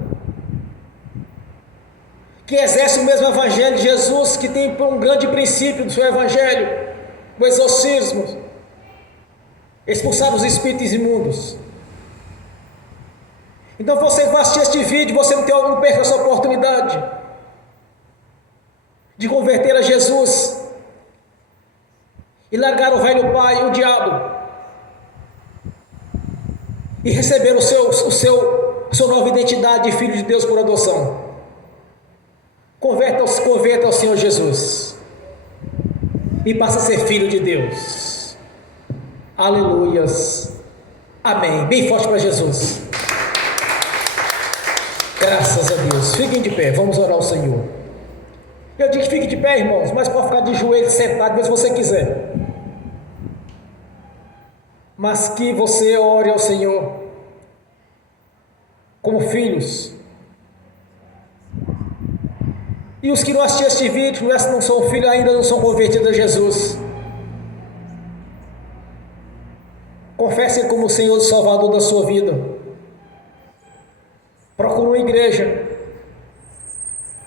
que exerce o mesmo Evangelho de Jesus, que tem um grande princípio do seu Evangelho, o exorcismo, expulsar os espíritos imundos. Então você vai assistir este vídeo, você não perca essa oportunidade de converter a Jesus e largar o velho pai, o diabo, e receber a sua nova identidade de filho de Deus por adoção. Converta ao Senhor Jesus e passa a ser filho de Deus. Aleluias, amém. Bem forte para Jesus. Graças a Deus. Fiquem de pé, vamos orar ao Senhor. Eu digo que fique de pé, irmãos, mas pode ficar de joelhos, sentado, se você quiser. Mas que você ore ao Senhor como filhos. E os que não assistiram este vídeo, não são filhos, ainda não são convertidos a Jesus, confessem como o Senhor e Salvador da sua vida. Procure uma igreja,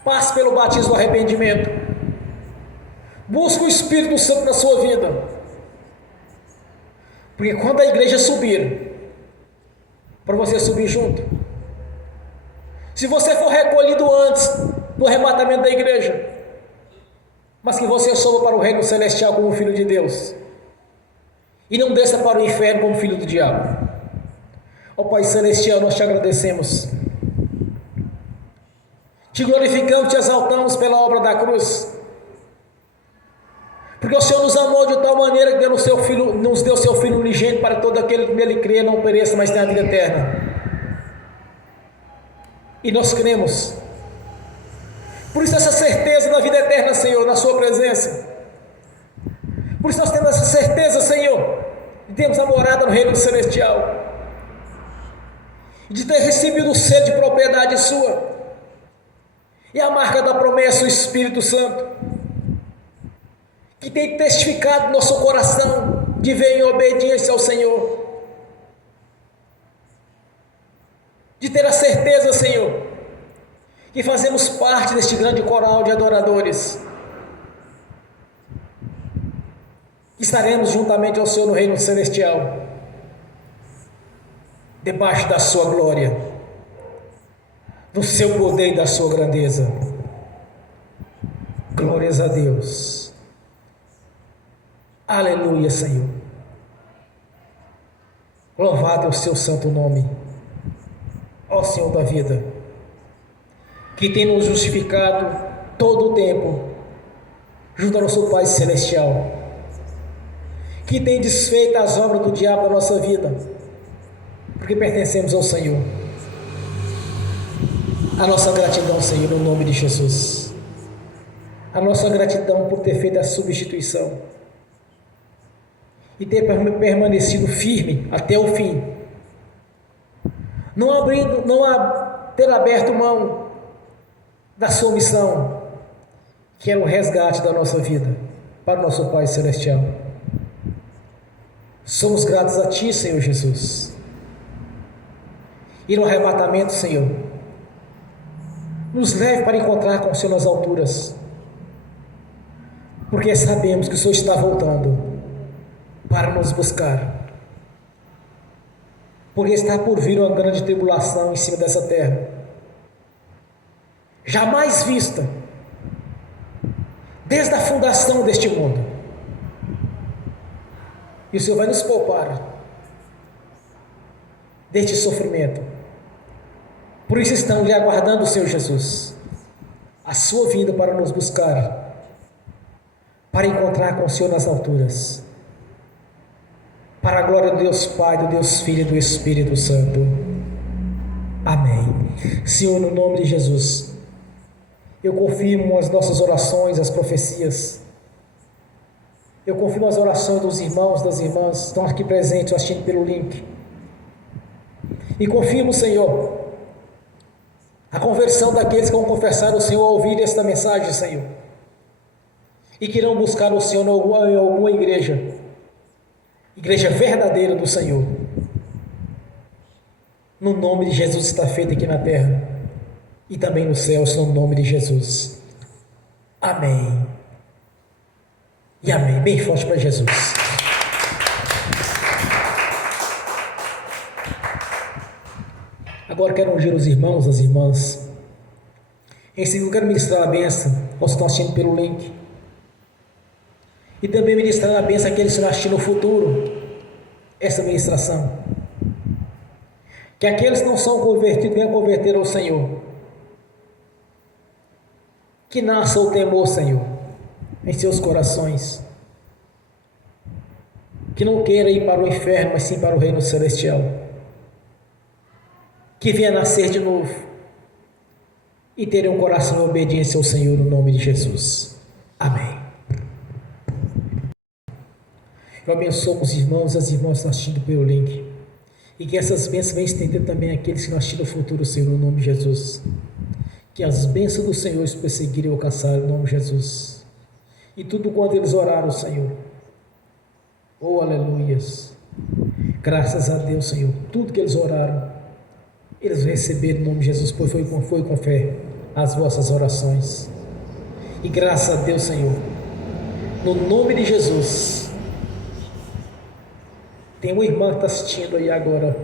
passe pelo batismo do arrependimento, busque o Espírito Santo na sua vida, porque quando a igreja subir, para você subir junto, Se você for recolhido antes do arrebatamento da igreja, mas que você soba para o reino celestial como filho de Deus, e não desça para o inferno como filho do diabo. Ó Pai celestial, nós te agradecemos, te glorificamos, te exaltamos pela obra da cruz, porque o Senhor nos amou de tal maneira que nos deu seu Filho unigênito, para todo aquele que nele crê não pereça, mas tenha a vida eterna. E nós cremos. Por isso essa certeza da vida eterna, Senhor, na sua presença. Por isso nós temos essa certeza, Senhor, de termos a morada no reino celestial, de ter recebido o selo de propriedade sua, e a marca da promessa, o Espírito Santo, que tem testificado no nosso coração de ver em obediência ao Senhor, de ter a certeza, Senhor, que fazemos parte deste grande coral de adoradores, estaremos juntamente ao Senhor no reino celestial, debaixo da sua glória, do seu poder e da sua grandeza. Glórias a Deus. Aleluia, Senhor. Louvado é o seu santo nome, ó Senhor da vida, que tem nos justificado todo o tempo junto ao nosso Pai celestial, que tem desfeito as obras do diabo da nossa vida, porque pertencemos ao Senhor. A nossa gratidão, Senhor, no nome de Jesus. A nossa gratidão por ter feito a substituição e ter permanecido firme até o fim, não ter aberto mão da sua missão, que era o resgate da nossa vida para o nosso Pai celestial. Somos gratos a Ti, Senhor Jesus. E no arrebatamento, Senhor, nos leve para encontrar com o Senhor nas alturas, porque sabemos que o Senhor está voltando para nos buscar, porque está por vir uma grande tribulação em cima dessa terra, jamais vista desde a fundação deste mundo, e o Senhor vai nos poupar deste sofrimento. Por isso estamos lhe aguardando, Senhor Jesus, a sua vinda para nos buscar, para encontrar com o Senhor nas alturas, para a glória do Deus Pai, do Deus Filho e do Espírito Santo. Amém. Senhor, no nome de Jesus, eu confirmo as nossas orações, as profecias. Eu confirmo as orações dos irmãos, das irmãs que estão aqui presentes, assistindo pelo link. E confirmo, Senhor, a conversão daqueles que vão confessar o Senhor ao ouvir esta mensagem, Senhor, e que irão buscar o Senhor em alguma igreja verdadeira do Senhor. No nome de Jesus está feito aqui na terra e também nos céus, no nome de Jesus. Amém. E amém. Bem forte para Jesus. Agora quero ungir os irmãos, as irmãs. Em seguida, quero ministrar a bênção aos que estão assistindo pelo link. E também ministrar a bênção àqueles que estão assistindo no futuro essa ministração. Que aqueles que não são convertidos venham converter ao Senhor. Que nasça o temor, Senhor, em seus corações. Que não queira ir para o inferno, mas sim para o reino celestial. Que venha nascer de novo e ter um coração em obediência ao Senhor, no nome de Jesus. Amém. Eu abençoo os irmãos e as irmãs que estão assistindo pelo link, e que essas bênçãos venham estender também àqueles que não assistem no futuro, Senhor, no nome de Jesus. Que as bênçãos do Senhor os perseguirem e alcançarem, no nome de Jesus. E tudo quanto eles oraram, Senhor, oh aleluias, graças a Deus, Senhor, tudo que eles oraram, eles receberam no nome de Jesus, pois foi com fé as vossas orações. E graças a Deus, Senhor, no nome de Jesus. Tem uma irmã que está assistindo aí agora.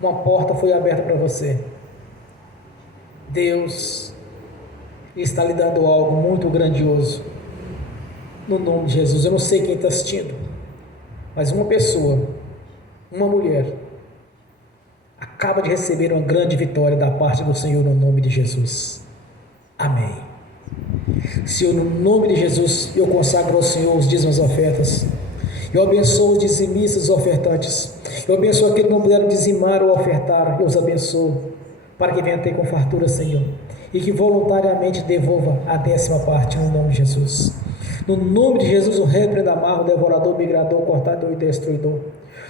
Uma porta foi aberta para você. Deus está lhe dando algo muito grandioso. No nome de Jesus. Eu não sei quem está assistindo, mas uma pessoa, uma mulher, acaba de receber uma grande vitória da parte do Senhor no nome de Jesus. Amém. Senhor, no nome de Jesus, eu consagro ao Senhor os dízimos e ofertas. Eu abençoo os dizimistas e os ofertantes. Eu abençoo aqueles que não puderam dizimar ou ofertar. Eu os abençoo para que venha ter com fartura, Senhor, e que voluntariamente devolva a 10ª parte no nome de Jesus. No nome de Jesus, o repreenda, amarra o devorador, migrador, cortador e destruidor.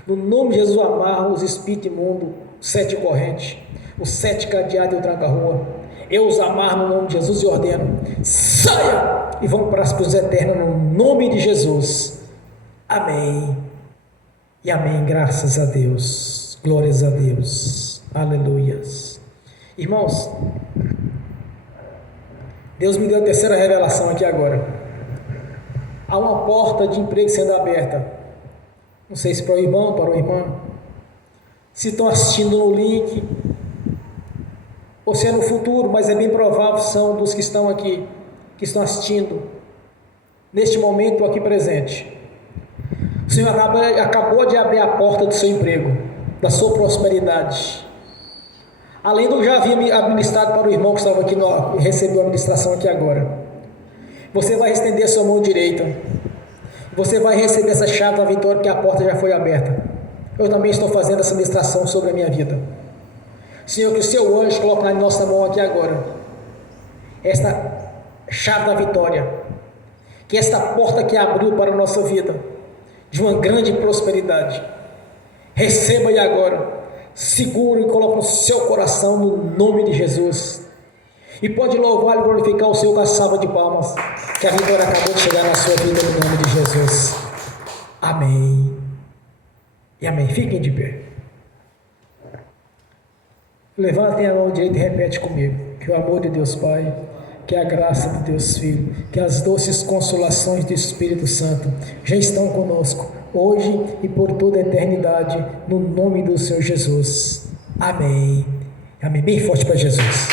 No nome de Jesus, amarra os espíritos imundos, 7 correntes, os 7 cadeados e o tranca-rua. Eu os amarro no nome de Jesus e ordeno: saia e vão para as prisões eternas no nome de Jesus. Amém. E amém. Graças a Deus. Glórias a Deus. Aleluias. Irmãos, Deus me deu a terceira revelação aqui agora. Há uma porta de emprego sendo aberta. Não sei se para o irmão, para o irmão. Se estão assistindo no link, ou se é no futuro, mas é bem provável são dos que estão aqui, que estão assistindo neste momento aqui presente. O Senhor acabou de abrir a porta do seu emprego, da sua prosperidade. Além do que já havia administrado para o irmão que estava aqui, recebeu a administração aqui agora. Você vai estender a sua mão direita. Você vai receber essa chave da vitória, porque a porta já foi aberta. Eu também estou fazendo essa ministração sobre a minha vida. Senhor, que o seu anjo coloque na nossa mão aqui agora esta chave da vitória, que esta porta que abriu para a nossa vida, de uma grande prosperidade, receba aí agora, segura e coloque no seu coração, no nome de Jesus. E pode louvar e glorificar o Senhor com a salva de palmas, que a vitória acabou de chegar na sua vida no nome de Jesus. Amém. E amém. Fiquem de pé. Levantem a mão direita e repete comigo: que o amor de Deus Pai, que a graça de Deus Filho, que as doces consolações do Espírito Santo já estão conosco, hoje e por toda a eternidade, no nome do Senhor Jesus. Amém. Amém. Bem forte para Jesus.